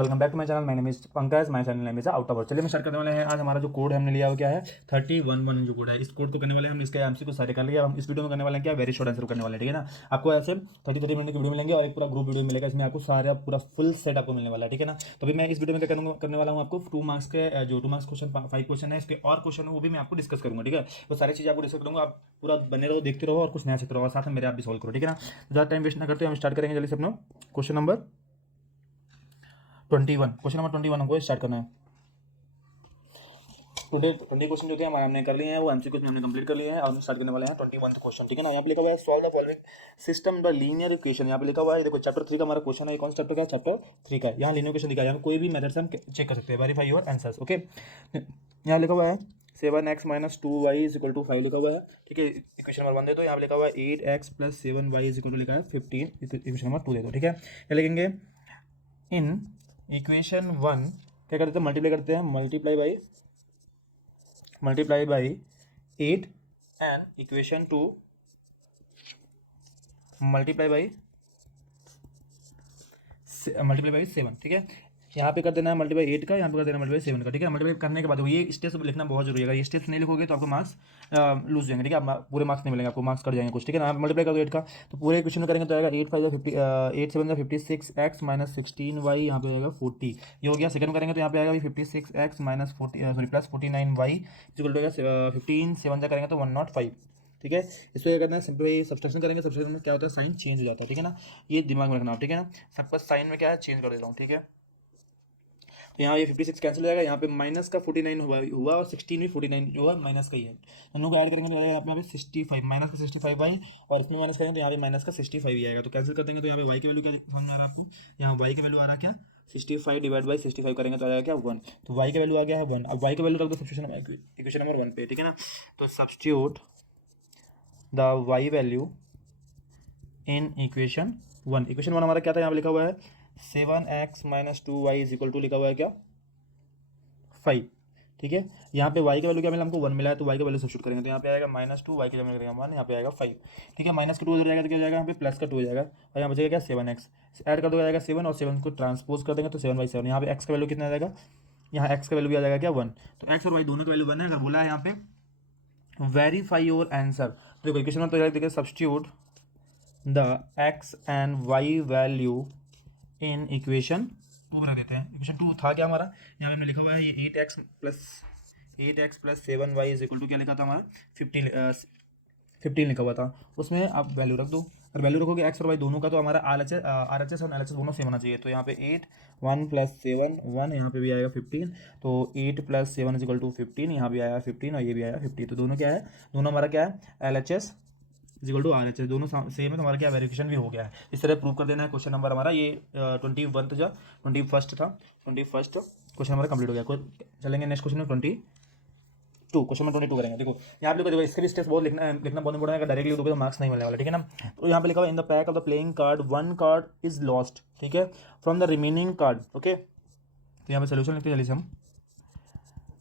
Welcome back to my channel. My name is Pankaj, my channel name is out of world. चलिए मैं start करने वाले हैं। आज हमारा जो कोड हमने लिया वो क्या है 31 जो कोड है, इस कोड को करने वाले हैं हम। इसके एमसीक्यू सारे कर लिया। हम इस वीडियो में करने वाले हैं क्या वेरी शॉर्ट आंसर करने वाले हैं, ठीक है ना। आपको ऐसे 30 मिनट की वीडियो मिलेंगे और एक पूरा ग्रुप वीडियो मिलेगा। इसमें आपको सारा पूरा फुल सेट आपको मिलने वाला है, ठीक है ना। तो अभी मैं इस वीडियो में क्या करने वाला हूँ, आपको 2 मार्क्स के जो 2 मार्क्स क्वेश्चन 5 क्वेश्चन है, इसके और क्वेश्चन है वो भी मैं आपको डिस्कस करूँगा, ठीक है। वो सारी चीज़ आपको डिस्कस करूँगा। आप पूरा बने रहो, देखते रहो और कुछ नया सीखते रहो और साथ में मेरे आप भी सॉल्व करो, ठीक है ना। ज़्यादा टाइम वेस्ट ना करते हम स्टार्ट करेंगे जल्दी से अपना क्वेश्चन नंबर 21। क्वेश्चन नंबर 21 हमको स्टार्ट करना है। टुडे 20 क्वेश्चन जो थे हमारे हमने कर लिए हैं, वो एमसीक्यूज में हमने कंप्लीट कर लिए हैं और हम स्टार्ट करने वाले हैं 21 क्वेश्चन, ठीक है ना। यहाँ पे लिखा हुआ है solve the following system the linear equation. यहाँ पे लिखा हुआ है, देखो चैप्टर 3 का हमारा क्वेश्चन है। कौन सा चैप्टर का? चैप्टर 3 का। यहाँ लीनियर इक्वेशन दिखा है, यहाँ कोई भी मेथड से हम चेक कर सकते हैं, वेरीफाई योर आंसर्स, ओके। यहाँ लिखा हुआ है 7x - 2y = 5 लिखा हुआ है, ठीक है। इक्वेशन नंबर 1 दे दो। यहाँ पे लिखा हुआ है 8x + 7y = लिखा है 15, इक्वेशन नंबर 2 दे दो, ठीक है। क्या लिखेंगे? इन इक्वेशन 1 क्या करते हैं, मल्टीप्लाई करते हैं, multiply by 8 and equation 2 multiply by 7, ठीक है। यहाँ पे कर देना है मल्टीप्लाई 8 का, यहाँ पे कर देना मल्टीप्लाई 7 का, ठीक है। मल्टीप्लाई करने के बाद ये स्टेप्स लिखना बहुत जरूरी है। अगर ये स्टेप्स नहीं लिखोगे तो आपको मार्क्स लूज जाएंगे, ठीक है। आप पूरे मार्क्स नहीं मिलेंगे, आपको मार्क्स कट जाएंगे कुछ, ठीक है ना। मल्टीप्लाई करोगे 8 का तो पूरे इक्वेशन में करेंगे तो आएगा 8 5 50 8 7 56 x - 16y, यहाँ पे आएगा 40। ये हो गया। सेकंड करेंगे तो यहाँ पे आएगा 56 x - 40 sorry plus 49y equal to 15 7 करेंगे तो 105, ठीक है। इसको क्या करना है, सिंपली सब्सट्रैक्शन करेंगे। सब्सट्रैक्शन में क्या होता है, साइन चेंज हो जाता है, ठीक है ना। ये दिमाग में रखना, ठीक है ना। सबका साइन में क्या है, चेंज कर देता हूँ, ठीक है। तो यहाँ ये 56 कैंसिल हो जाएगा, यहाँ पे माइनस का 49 हुआ और 16 भी 49 हुआ, माइनस का ही है। दोनों को ऐड करेंगे तो यहाँ पे 65 माइनस का 65 y, और इसमें माइनस करेंगे तो यहाँ पे माइनस का 65 ही आएगा। तो कैंसिल कर देंगे तो यहाँ पे y की वैल्यू क्या समझ में आ रहा है आपको? यहाँ y की वैल्यू आ रहा है क्या, 65 डिवाइड बाई 65 करेंगे तो आ जाएगा क्या 1। तो y की वैल्यू आ गया है 1। अब y की वैल्यू रख दो सब्स्टिट्यूशन इक्वेशन नंबर 1 पे, ठीक है ना। तो substitute the y value in equation 1। Equation 1 हमारा क्या था, यहाँ पे लिखा हुआ है 7x - 2y = लिखा हुआ है क्या 5, ठीक है। यहाँ पे y की वैल्यू क्या मिला हमको 1 मिला है, तो y की वैल्यू सब्स्टिट्यूट करेंगे तो यहाँ पे आएगा -2, y की जगह करेंगे 1, यहाँ पे आएगा 5, ठीक है। माइनस का 2 इधर जाएगा तो क्या हो जाएगा, यहाँ पे प्लस का 2 हो जाएगा और यहाँ बचेगा क्या 7x। ऐड कर दो जाएगा 7 और 7 को ट्रांसपोज कर देंगे तो 7/7। यहाँ पे x का वैल्यू कितना आ जाएगा, यहाँ x का वैल्यू भी आ जाएगा क्या 1। तो x और y दोनों का वैल्यू 1 है। अगर बोला है यहाँ पे वेरीफाई योर आंसर, तो देखो इक्वेशन में तो देखिए substitute the x and y value in equation 2 बना देते हैं। इक्वेशन 2 था क्या हमारा, यहाँ पे हमने लिखा हुआ है ये 8x + 7y = क्या लिखा था हमारा 15 लिखा हुआ था। उसमें आप वैल्यू रख दो। अगर वैल्यू रखोगे एक्स और वाई दोनों का तो हमारा RHS और LHS दोनों सेम होना चाहिए। तो यहाँ पे 8 1 + 7 1, यहाँ पे भी आएगा 15। तो 8 + 7 = 15, यहाँ भी आया 15 और ये भी आया 50। तो दोनों क्या है, दोनों हमारा क्या है LHS = RHS, दोनों सेम है। तो हमारा क्या वेरिफिकेशन भी हो गया है। इस तरह प्रूव कर देना है। क्वेश्चन नंबर हमारा ये 21 था, 21 था, 21 क्वेश्चन हमारा कंप्लीट हो गया। चलेंगे नेक्स्ट क्वेश्चन में 22, क्वेश्चन नंबर 22 करेंगे। देखो यहाँ पे देखो इसके भी स्टेप्स बहुत लिखना बहुत इंपॉर्टेंट है। अगर डायरेक्टली लिखोगे तो मार्क्स नहीं मिलने वाला, ठीक है ना। तो यहाँ पे लिखा हुआ in the pack of the playing card 1 card is lost, ठीक है, from the remaining card, okay. तो यहाँ पे सोल्यूशन लिखते हैं जल्दी से हम।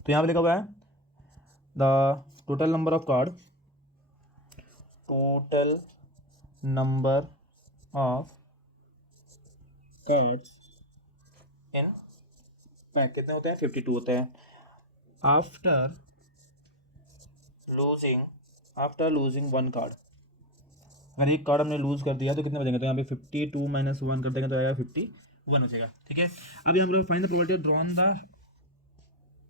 तो यहाँ पे लिखा हुआ है the total number of card cards in pack कितने होते हैं, 52 होते हैं। आफ्टर लूजिंग 1 कार्ड, अगर एक कार्ड हमने लूज कर दिया तो कितने बचेंगे, तो यहाँ पे 52 - 1 कर देंगे तो आएगा 51 बचेगा, ठीक है। अब यहाँ पर find the probability of drawn the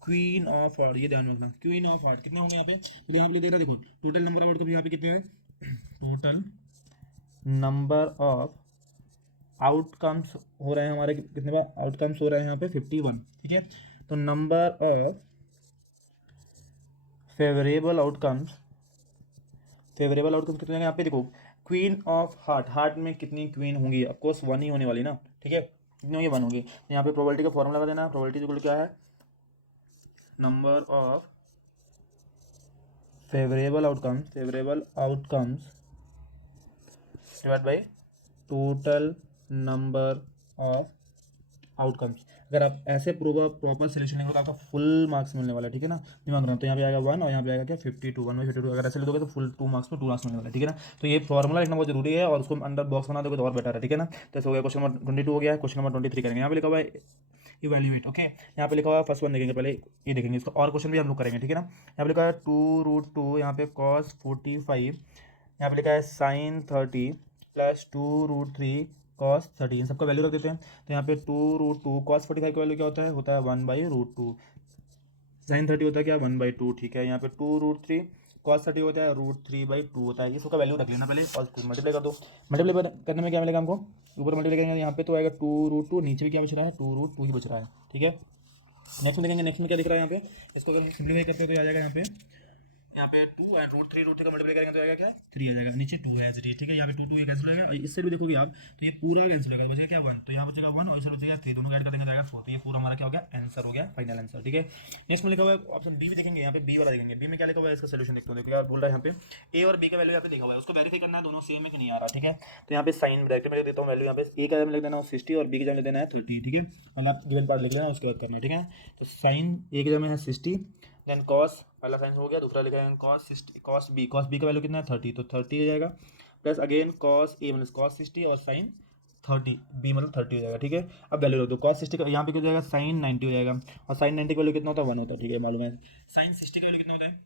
queen of heart, ये ध्यान में रखना। क्वीन ऑफ हार्ट कितने होंगे यहाँ पे, तो यहाँ पे लिख दे रहा देखो टोटल नंबर ऑफ आउटकम यहाँ पे कितने हैं, टोटल नंबर ऑफ आउटकम्स हो रहे हैं हमारे कितने बार, आउटकम्स हो रहे हैं यहाँ पे 51, ठीक है। तो नंबर ऑफ फेवरेबल आउटकम्स कितने हैं यहाँ पे, देखो क्वीन ऑफ हार्ट में कितनी क्वीन होंगी, ऑफकोर्स 1 ही होने वाली ना, ठीक है। कितनी होंगी, 1 होंगी। तो यहाँ पे प्रोबेबिलिटी का फॉर्मूला लगा देना। प्रोबेबिलिटी क्या है, number of favourable outcomes divide by total number of outcomes. अगर आप ऐसे प्रॉपर सोल्यूशन लेंगे तो आपका फुल मार्क्स मिलने वाला है, ठीक है ना। दिमाग रखना। तो यहाँ पे आएगा 1 और यहाँ पे आएगा क्या 52, 1/52। अगर ऐसे लिखोगे तो फुल 2 मार्क्स में 2 मार्क्स मिलने वाला है, ठीक है ना। तो ये फॉर्मूला लिखना बहुत जरूरी है और उसको अंडर बॉक्स बना दोगे तो और बेटर है, ठीक है ना। तो ऐसे हो गया क्वेश्चन नंबर 22 हो गया है। क्वेश्चन नंबर 23 करेंगे। यहाँ पे लिखा हुआ है इवैल्यूएट। ओके, यहाँ पे लिखा हुआ है फर्स्ट वन देखेंगे पहले, ये देखेंगे इसको, और क्वेश्चन भी हम लोग करेंगे, ठीक है ना। यहाँ पे लिखा है 2√2, यहाँ पे cos 45, यहाँ पे लिखा है sin 30 प्लस 2√3 cos 30, इन सबका वैल्यू रख देते हैं। तो यहाँ पे 2√2 cos 45 का वैल्यू क्या होता है 1/√2, sin 30 होता है क्या 1/2, ठीक है। यहाँ पे 2√3 cos 30 होता है √3/2 होता है। ये सबका वैल्यू रख लेना पहले और फिर मल्टीप्लाई कर दो। मल्टीप्लाई करने में क्या मिलेगा हमको, ऊपर मल्टीप्लाई करेंगे यहाँ पे तो आएगा 2√2, नीचे भी क्या बच रहा है 2√2 ही बच रहा है, ठीक है। नेक्स्ट में देखेंगे, नेक्स्ट में क्या दिख रहा है यहाँ पे, इसको अगर हम सिंप्लीफाई करते हैं तो आ जाएगा यहाँ पे 2 एंड √3 का मल्टीप्लाई करेंगे तो आएगा क्या 3 आ जाएगा, नीचे 2 है एज, ठीक है। यहाँ पे 2 ये कैंसिल हो जाएगा, इससे भी देखोगे आप तो ये पूरा कैंसिल होगा, बचेगा क्या 1, तो यहाँ बचेगा 1 और इसे बचेगा 3, दोनों ऐड कर देंगे तो आएगा 4, तो ये पूरा हमारा क्या हो गया आंसर हो गया, फाइनल आंसर, ठीक है। नेक्स्ट में लिखा हुआ है ऑप्शन बी भी देखेंगे, यहाँ पे बी वाला देखेंगे, बी में क्या लिखा हुआ है इसका सोल्यूशन देखते हैं। देखो यार बोल रहा है यहाँ पे ए और बी का वैल्यू यहाँ पे देखा हुआ है, उसको वेरीफाई करना है दोनों सेम है कि नहीं आ रहा, ठीक है। तो यहाँ पे साइन ब्रैकेट में लिख देता हूँ वैल्यू, यहाँ पे ए का लिख देना 60 और बी का लिख देना है 30, ठीक है। मतलब गिवन पार्ट लिख लेना उसके बाद करना, ठीक है। तो साइन ए के में है 60, देन कॉस पहला साइन हो गया, दूसरा लिखा है कॉस बी का वैल्यू कितना है 30, तो 30 हो जाएगा, प्लस अगेन कॉस ए मतलब कॉस 60 और साइन 30 बी मतलब 30 हो जाएगा, ठीक है। अब वैल्यू रख दो, कॉस 60 का यहाँ पे क्या हो जाएगा साइन 90 हो जाएगा, और साइन 90 का वैल्यू कितना होता है 1 होता है, ठीक है मालूम है। साइन 60 का वैल्यू कितना होता है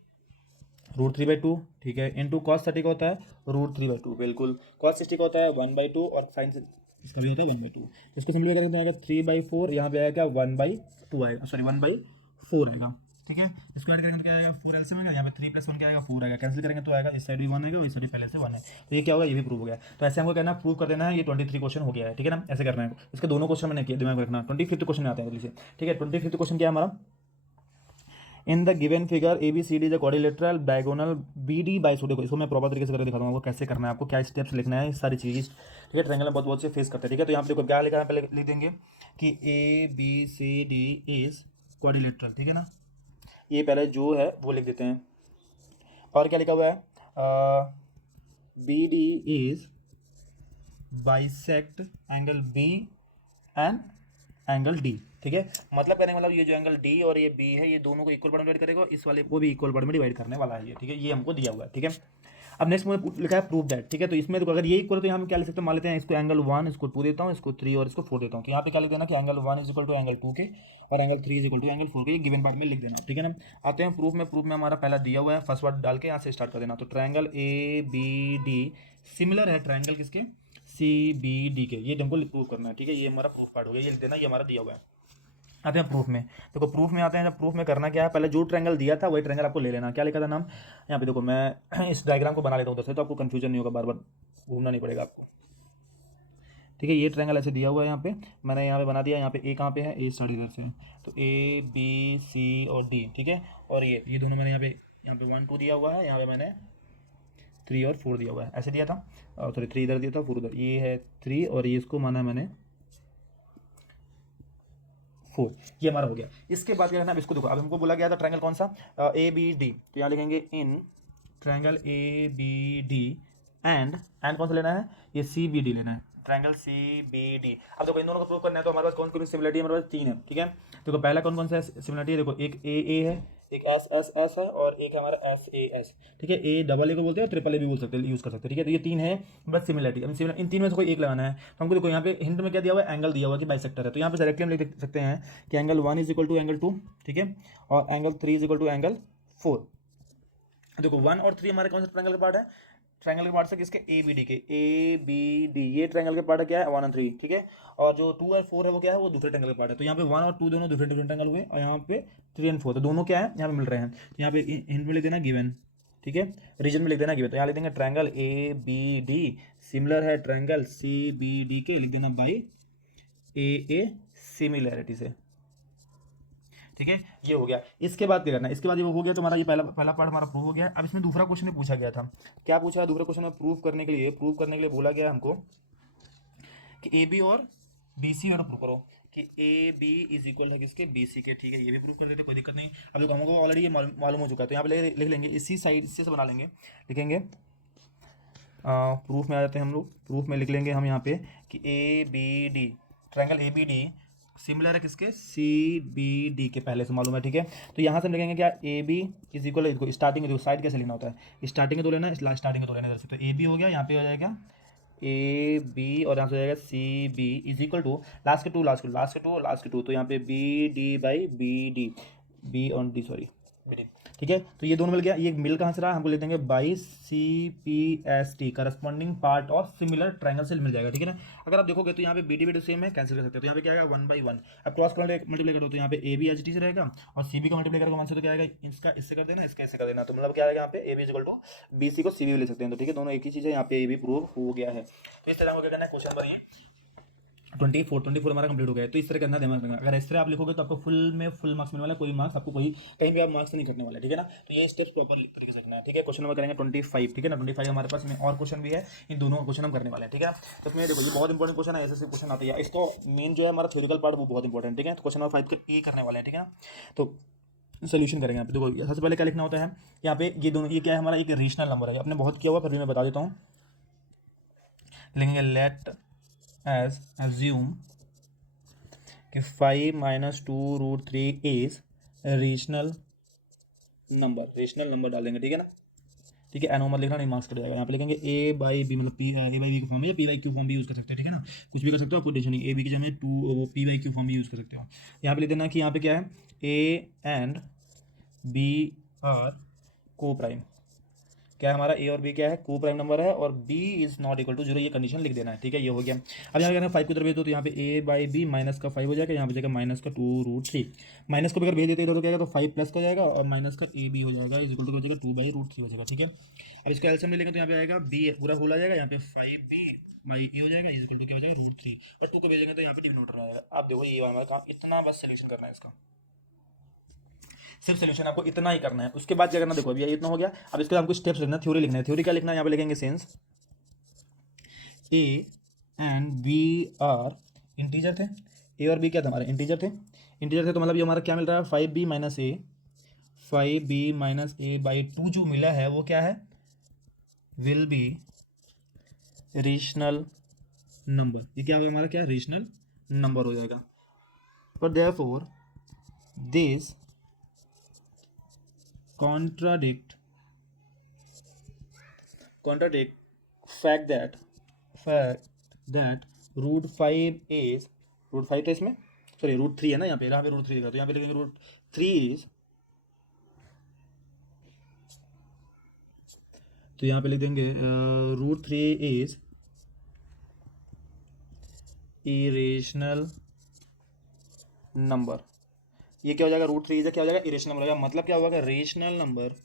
√3/2, ठीक है, इंटू कॉस 30 का होता है √3/2, बिल्कुल। कॉस 60 का होता है 1/2 और साइन इसका भी होता है 1/2, तो इसको सिंपली करेंगे तो आएगा 3/4, यहाँ पे आएगा क्या 1/2 आएगा, सॉरी 1/4 आएगा, ठीक है। इसको ऐड करेंगे तो क्या आएगा 4 एलसीएम आएगा, यहाँ पे 3 + 1 क्या आएगा 4 आएगा, कैंसिल करेंगे तो आएगा इस साइड भी 1 आएगा और इस साइड पहले से 1 है, तो ये क्या होगा ये भी प्रूव हो गया। तो ऐसे हमको कहना प्रूव कर देना है, ये 23 क्वेश्चन हो गया है, ठीक है ना। ऐसे करना है, इसके दोनों क्वेश्चन मैंने किया, दिमाग में रखना। 25th क्वेश्चन में आते हैं जल्दी से, ठीक है। 25th क्वेश्चन क्या है हमारा, in the given figure A B C D is quadrilateral diagonal B D by C, देखो इसको मैं प्रॉपर तरीके से करके दिखाता हूँ आपको कैसे करना है, आपको क्या स्टेप्स लिखना है, सारी चीज़, ठीक है। ट्रायंगल में बहुत से फेस करते हैं, ठीक है। तो यहाँ पे देखो क्या लिखा है, पहले लिख देंगे कि A B C D is quadrilateral, ठीक है ना, ये पहले जो है वो लिख देते हैं। और क्या लिखा हुआ है B D is bisect angle B and angle D, ठीक है। मतलब कहने का मतलब ये जो एंगल डी और ये बी है ये दोनों को इक्वल पार्ट में डिवाइड करेगा, इस वाले को भी इक्वल पार्ट में डिवाइड करने वाला है ये, ठीक है। ये हमको दिया हुआ है, ठीक है। अब नेक्स्ट में लिखा है प्रूव दैट, ठीक है। तो इसमें तो अगर ये इक्वल तो यहाँ हम क्या लिख सकते हैं, मान लेते हैं इसको एंगल 1 इसको 2 देता हूँ, इसको 3 और इसको 4 देता हूँ, तो यहाँ पे क्या लिख देना कि angle 1 is equal to angle 2 के और angle 3 is equal to angle 4 के, ये गिवन पार्ट में लिख देना, ठीक है ना। आते हैं प्रूफ में, प्रूफ में हमारा पहला दिया हुआ है, फर्स्ट वर्ड डाल के यहाँ से स्टार्ट कर देना। तो triangle A B D similar है ट्रायंगल किसके सी बी डी के, ये हमको प्रूव करना है, ठीक है। ये हमारा प्रूफ पार्ट हो गया, ये लिख देना, ये हमारा दिया हुआ है। आते हैं प्रूफ में, देखो प्रूफ में आते हैं, जब प्रूफ में करना क्या है, पहले जो ट्रायंगल दिया था वही ट्रायंगल आपको ले लेना। क्या लिखा था नाम, यहाँ पे देखो मैं इस डायग्राम को बना लेता हूँ उधर से, तो आपको कंफ्यूजन नहीं होगा, बार बार घूमना नहीं पड़ेगा आपको, ठीक है। ये ट्रायंगल ऐसे दिया हुआ है, यहाँ पे मैंने यहाँ पे बना दिया, यहाँ पे ए कहाँ पे है, ए स्टार्ट इधर से, तो ए बी सी और डी, ठीक है। और ये दोनों मैंने यहाँ पे 1 2 दिया हुआ है, यहाँ पे मैंने 3 और 4 दिया हुआ है, ऐसे दिया था, और सॉरी 3 इधर दिया था 4 उधर, ये है 3 और ये इसको माना मैंने 4, ये हमारा हो गया। इसके बाद क्या करना है, अब इसको देखो, अब हमको बोला गया था ट्रायंगल कौन सा ए बी डी, तो यहाँ लिखेंगे in triangle A B D and कौन सा लेना है, ये सी बी डी लेना है, ट्रायंगल सी बी डी। अब देखो इन दोनों को प्रूव करना है, तो हमारे पास कौन कौन सी सिमिलरिटी है, हमारे पास 3 है, ठीक है। देखो पहला कौन कौन सा सिमिलरिटी है, देखो एक ए है, एक एस है और एक हमारा एस, ठीक है। ए डबल ए को बोलते हैं, ट्रिपल ए भी बोल सकते हैं, यूज़ कर सकते हैं, ठीक है। तो ये 3 है बस सिमिलरिटी, हम इन 3 में से कोई एक लगाना है। तो हमको देखो यहाँ पे हिंट में क्या दिया हुआ है, एंगल दिया हुआ है कि बाइसेक्टर है, तो यहाँ पे डायरेक्टली हम लिख सकते हैं कि angle 1 is equal to angle 2, ठीक है, और angle 3 is equal to angle 4। देखो 1 और 3 हमारे कौन से ट्रायंगल का पार्ट है, ट्रायंगल के पार्ट से किसके ए बी डी के, ए बी डी ये ट्रायंगल के पार्ट है क्या है 1 और 3, ठीक है। और जो 2 और 4 है वो क्या है, वो दूसरे ट्रायंगल के पार्ट है। तो यहाँ पे 1 और 2 दोनों डिफरेंट ट्रायंगल हुए, और यहाँ पे 3 और 4 तो दोनों क्या है यहाँ पे मिल रहे हैं। तो यहाँ पे हिंट में लिख देना गिवन, ठीक है, रीजन में लिख देना गिवन। तो यहाँ लिख देंगे triangle A B D similar है ट्रायंगल सी बी डी के, लिख देना बाई ए सिमिलैरिटी से, ठीक है। ये हो गया। इसके बाद क्या करना है, इसके बाद ये हो गया, तो हमारा ये पहला पार्ट हमारा प्रूव हो गया। अब इसमें दूसरा क्वेश्चन में पूछा गया था, क्या पूछा है दूसरे क्वेश्चन में, प्रूव करने के लिए बोला गया हमको कि ए बी और बी सी और प्रूव करो कि ए बी इज इक्वल है किसके बी सी के, ठीक है। ये भी प्रूव कर देते, कोई दिक्कत नहीं। अब देखो हमको ऑलरेडी ये मालूम हो चुका है, तो यहाँ पे लिख लेंगे इसी साइड से बना लेंगे, लिखेंगे प्रूफ में आ जाते हैं हम लोग, प्रूफ में लिख लेंगे हम यहाँ पे कि A B D triangle A B D similar है किसके सी बी डी के, पहले से मालूम है, ठीक है। तो यहाँ से हम लिखेंगे क्या ए बी इज इक्वल, इसको स्टार्टिंग देखो साइड कैसे लिखना होता है, स्टार्टिंग के दो लेना, स्टार्टिंग के दो लेना इधर से, तो ए बी हो गया, यहाँ पे हो जाएगा ए बी और यहाँ से हो जाएगा C B is equal to last के टू लास्ट के टू लास्ट के टू और लास्ट के टू, तो यहाँ पे B D by B D, B on D sorry B D, ठीक है। तो ये दोनों मिल गया, ये मिल कहाँ से रहा, हमको लिख देंगे by C P S T, corresponding part of similar triangle से मिल जाएगा, ठीक है ना। अगर आप देखोगे तो यहाँ पे बी डी सेम है, कैंसिल कर सकते हैं, तो यहाँ पे क्या आएगा 1/1। अब क्रॉस मल्टीप्लाई करो तो यहाँ पे ए बी एच टी से रहेगा और सी बी का मल्टीप्लाई करोगे 1 से तो क्या आएगा, इसका इससे कर देना, इसका इससे कर देना, तो मतलब क्या आएगा यहाँ पे A B equal to B C को सी बी ले सकते हैं, तो ठीक है, दोनों एक ही चीज़ है, यहाँ पे ए बी प्रूव हो गया है। तो इस तरह हमको क्या करना है, क्वेश्चन नंबर ये 24 हमारा कंप्लीट हो गया है। तो इस तरह करना दिमाग रखना, अगर इस तरह आप लिखोगे तो आपको फुल मार्क्स मिलने वाला है, कोई मार्क्स आपको कोई कहीं भी आप मार्क्स नहीं कटने वाले, ठीक है ना। तो ये स्टेप्स प्रॉपर तरीके से लिखना है, ठीक है। क्वेश्चन नंबर करेंगे 25, ठीक है ना। 25 हमारे पास में और क्वेश्चन भी है, इन दोनों क्वेश्चन हम करने वाले हैं, ठीक है। तो इसमें देखो ये बहुत इंपॉर्टेंट क्वेश्चन है, ऐसे क्वेश्चन आते हैं, इसको मेन जो है हमारा थ्योरिकल पार्ट वो बहुत इंपॉर्टेंट, ठीक है। तो क्वेश्चन नंबर 5 ये करने वाले हैं, ठीक है ना। तो सोल्यूशन करेंगे यहाँ पे, देखो सबसे पहले क्या लिखना होता है यहाँ पे, ये दोनों, ये क्या है हमारा एक रेशनल नंबर है, आपने बहुत किया हुआ, फिर भी मैं बता देता हूँ। लिखेंगे लेट एज एज्यूम कि 5 - 2√3 इज रेशनल नंबर डाल देंगे, ठीक है ना। ठीक है, एनोमल लिखना नहीं, मार्क्स कट जाएगा। यहाँ पे लिखेंगे ए बाई बी, मतलब ए बाई बी की फॉर्म है, या पी बाई क्यू फॉर्म भी यूज़ कर सकते हैं, ठीक है ना, कुछ भी कर सकते हो, आपको टेंशन नहीं। ए बी की जगह to P by Q form भी यूज़ कर सकते हो। यहाँ पे लिख देना कि यहाँ पे क्या है, ए एंड बी आर को प्राइम, क्या है हमारा, ए और बी क्या है, को प्राइम नंबर है, और B is not equal to 0, ये कंडीशन लिख देना है, ठीक है। ये हो गया। अब यहाँ क्या 5 को इधर भेज दो, तो यहाँ पे ए बाई बी माइनस का 5 हो जाएगा, यहाँ पे जाएगा माइनस का 2√3, माइनस को भी अगर भेज देते इधर तो क्या आएगा, तो 5 प्लस का हो जाएगा और माइनस का ए बी हो जाएगा, इज इक्वल टू हो जाएगा 2/√3 हो जाएगा, ठीक है। अब इसका एलसीएम ले लेंगे तो यहाँ पे आएगा बी पूरा होल आ जाएगा, यहाँ पे 5b बाई ए हो जाएगा, इज इक्वल टू क्या हो जाएगा, √3, और 2 को भेजेंगे तो यहाँ पे डिनोमिनेटर आएगा। आप देखो ये हमारा काम, इतना बस सोल्यूशन करना है इसका, सिर्फ सोल्यूशन आपको इतना ही करना है। उसके बाद क्या करना, देखो अभी इतना हो गया। अब इसके बाद हमको स्टेप्स लिखना है, थ्योरी लिखना है। थ्योरी क्या लिखना है, यहाँ पे लिखेंगे since A and B are integer थे, ए और बी क्या था हमारे, इंटीजर थे, तो मतलब ये हमारा क्या मिल रहा है, 5b माइनस ए बाई 2 जो मिला है वो क्या है, विल बी रेशनल नंबर। ये क्या होगा हमारा, क्या रेशनल नंबर हो जाएगा। पर therefore this contradict fact that √5 is √5 था इसमें, सॉरी √3 है ना, यहाँ पे √3 लिखा, तो यहाँ पे लिखेंगे √3 इज, तो यहाँ पे लिख देंगे √3 इज इरेशनल नंबर। ये क्या हो जाएगा, √3 इज क्या हो जाएगा, इरेशनल नंबर हो जाएगा। मतलब क्या होगा, rational number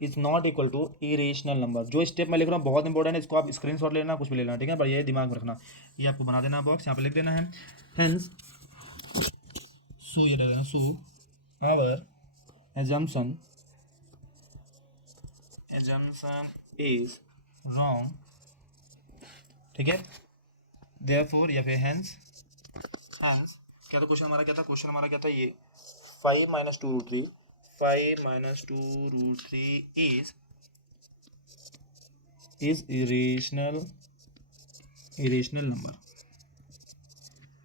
is not equal to irrational number. जो स्टेप मैं लिख रहा हूँ बहुत इंपॉर्टेंट है, इसको आप स्क्रीनशॉट लेना, कुछ भी लेना, ठीक है, पर ये दिमाग में रखना, ये आपको बना देना बॉक्स, यहाँ पे लिख देना है। हेंस सो ये देना, so our assumption is wrong, ठीक है। देयरफॉर या फिर हेंस क्या था क्वेश्चन हमारा, क्या था क्वेश्चन हमारा, क्या था ये 5 - 2√3 इज इरेशनल नंबर,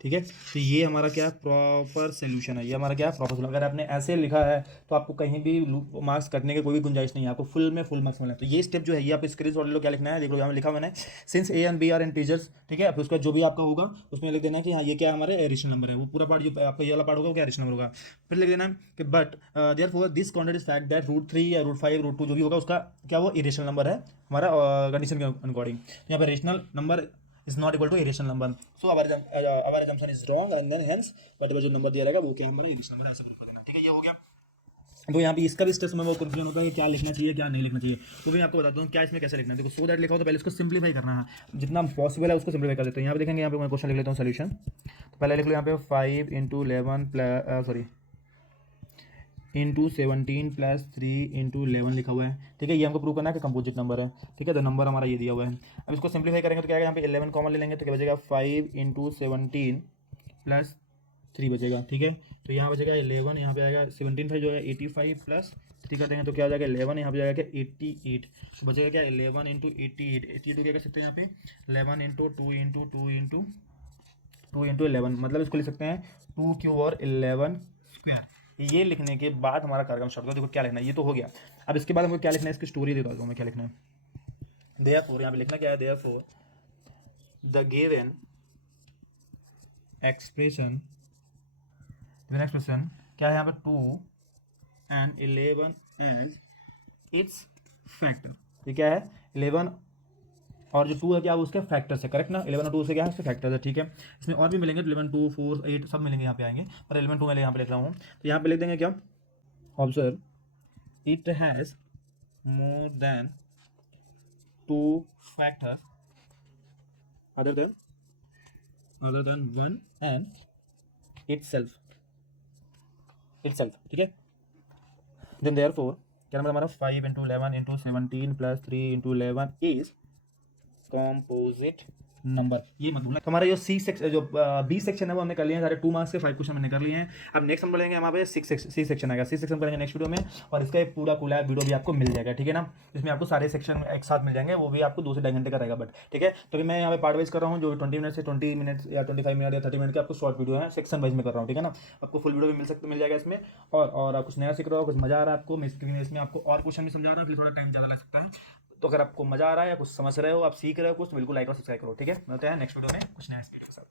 ठीक है। तो ये हमारा क्या प्रॉपर सोल्यूशन है, ये हमारा क्या प्रॉपर सोल्यूशन। अगर आपने ऐसे लिखा है तो आपको कहीं भी मार्क्स कटने की कोई भी गुंजाइश नहीं है, आपको फुल में फुल मार्क्स मिलना है। तो ये स्टेप जो है ये आप स्क्रीनशॉट ले लो, क्या लिखना है देख लो, यहाँ में लिखा मैंने, since A and B are integers, ठीक है। फिर उसका जो भी आपका होगा उसमें लिख देना है कि हाँ ये क्या हमारे रेशनल नंबर है, वो पूरा पार्ट जो आपका ये वाला पार्ट होगा वो क्या रेशनल नंबर होगा। फिर लिख देना कि but therefore this content fact that √3 या √5 √2 जो भी होगा उसका क्या वो इरेशनल नंबर है हमारा कंडीशन के अकॉर्डिंग। तो यहाँ पर rational number is not equal to irrational number, so our assumption is wrong and then hence whatever जो नंबर दिया रहेगा वो क्या हमारा irrational नंबर है, ऐसे प्रूफ कर देना, ठीक है। ये हो गया। तो यहाँ पे इसका भी स्टेप्स में वो कंफ्यूजन होता है कि क्या लिखना चाहिए क्या नहीं लिखना चाहिए, तो मैं आपको बताता हूँ क्या इसमें कैसे लिखना है। देखो सो दैट लिखा हो तो पहले इसको सिंप्लीफाई करना है, जितना पॉसिबल है उसको सिंप्लीफाई कर देते हैं। यहाँ पे देखेंगे, यहाँ पे मैं क्वेश्चन लिख लेता हूँ सोल्यूशन। तो पहले लिख लो यहाँ पे 5 × 11 इंटू 17 + 3 × 11 लिखा हुआ है, ठीक है। ये हमको प्रूव करना है कि कंपोजिट नंबर है, ठीक है। तो नंबर हमारा ये दिया हुआ है। अब इसको सिंप्लीफाई करेंगे तो क्या आएगा, यहाँ पे 11 कॉमन ले लेंगे तो क्या बचेगा, 5 × 17 + 3 बचेगा, ठीक है। तो यहाँ बचेगा 11, यहाँ पे आएगा 17 5 जो है 85 + 3 कर देंगे तो क्या हो जाएगा 11, यहाँ पे जाएगा क्या 88, तो बचेगा क्या 11 × 88, 88 तो क्या कर सकते हैं यहाँ पे 11 × 2 × 11, मतलब इसको लिख सकते हैं 2³ और 11 स्क्वायर। ये लिखने के बाद हमारा कार्यक्रम स्टार्ट होगा। देखो क्या लिखना है, ये तो हो गया। अब इसके बाद हमको क्या लिखना है, इसकी स्टोरी देता हूँ मैं क्या लिखना है। देयरफॉर यहाँ पे लिखना क्या है, देयरफॉर द गिवन एक्सप्रेशन क्या है यहाँ पे 2 and 11 एज इट्स फैक्टर। ये क्या है 11 और जो 2 है क्या वो उसके फैक्टर्स है, करेक्ट ना। 11 और 2 से क्या है उसके फैक्टर्स है, ठीक है। इसमें और भी मिलेंगे 11 2 4 8 सब मिलेंगे यहाँ पे आएंगे, पर 11 2 मैं यहाँ पे लिख रहा हूँ। तो यहाँ पे लिख देंगे क्या, observe it has more than 2 factors other than 1 and itself, ठीक है। देन देयरफॉर क्या नंबर हमारा 5 into 11 into 17 plus 3 into 11 is composite number. ये मत भूलना। तो हमारा जो सी सेक्शन जो बी सेक्शन है वो हमने कर लिए हैं सारे, 2 मार्क्स के 5 क्वेश्चन हमने कर लिए हैं। अब नेक्स्ट हम बोलेंगे हमारे पे सी सेक्शन आएगा, सी सेक्शन करेंगे नेक्स्ट वीडियो में, और इसका एक पूरा खुला वीडियो भी आपको मिल जाएगा, ठीक है ना। इसमें आपको सारे सेक्शन एक साथ मिल जाएंगे, वो भी आपको 2 से 2.5 घंटे का रहेगा, बट ठीक है। तो अभी मैं यहाँ पे पार्ट वाइज कर रहा हूँ, जो 20 मिनट से 20 मिनट या 25 मिनट या 30 मिनट के आपको शॉर्ट वीडियो है, सेक्शन वाइज में कर रहा हूँ, ठीक है ना। आपको फुल वीडियो भी मिल जाएगा इसमें। और आप कुछ नया सीख रहे हो, कुछ मजा आ रहा है आपको, मैं इसमें आपको और क्वेश्चन भी समझा रहा हूँ, फिर थोड़ा टाइम ज़्यादा लग सकता है। तो अगर आपको मजा आ रहा है या कुछ समझ रहे हो, आप सीख रहे हो कुछ, तो बिल्कुल लाइक और सब्सक्राइब करो, ठीक है। मिलते हैं नेक्स्ट वीडियो में कुछ नया स्पीड के साथ।